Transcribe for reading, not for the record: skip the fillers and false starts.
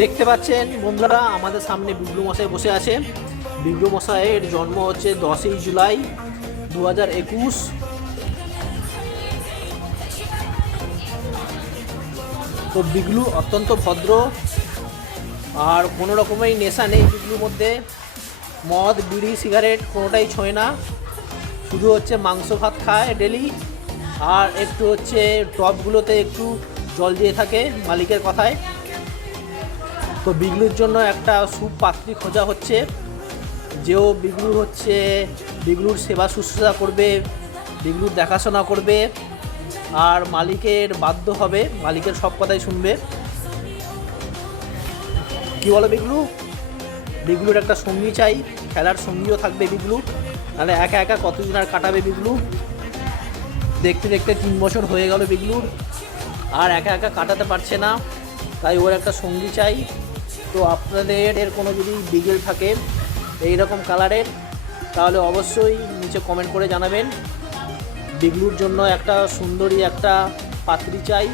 দেখতে পাচ্ছেন বন্ধুরা, আমাদের সামনে বিগলু মশাই বসে আছে। বিগলু মশাইয়ের জন্ম হচ্ছে 10ই জুলাই 2021। তো বিগলু অত্যন্ত ভদ্র, আর কোনো রকমের নেশা নেই বিগলুর মধ্যে। মদ, বিড়ি, সিগারেট কোনোটাই ছোঁয় না। শুধু হচ্ছে মাংস ভাত খায় ডেলি, আর একটু হচ্ছে টপগুলোতে একটু জল দিয়ে থাকে মালিকের কথায়। তো বিগলুর জন্য একটা সুপাত্রী খোঁজা হচ্ছে, যেও বিগলুর সেবা শুশ্রূষা করবে, বিগলুর দেখাশোনা করবে, আর মালিকের বাধ্য হবে, মালিকের সব কথাই শুনবে। কি বলো বিগলু? বিগলুর একটা সঙ্গী চাই, খেলার সঙ্গীও থাকবে বিগলু, নাহলে একা একা কতদিন আর কাটাবে বিগলু। দেখতে দেখতে 3 বছর হয়ে গেল বিগলুর, আর একা একা কাটাতে পারছে না, তাই ওর একটা সঙ্গী চাই। তো আপনাদের কোনো যদি বিগেল থাকে এই রকম কালারের, তাহলে অবশ্যই নিচে কমেন্ট করে জানাবেন। বিগলুর জন্য একটা সুন্দরী একটা পাত্রী চাই।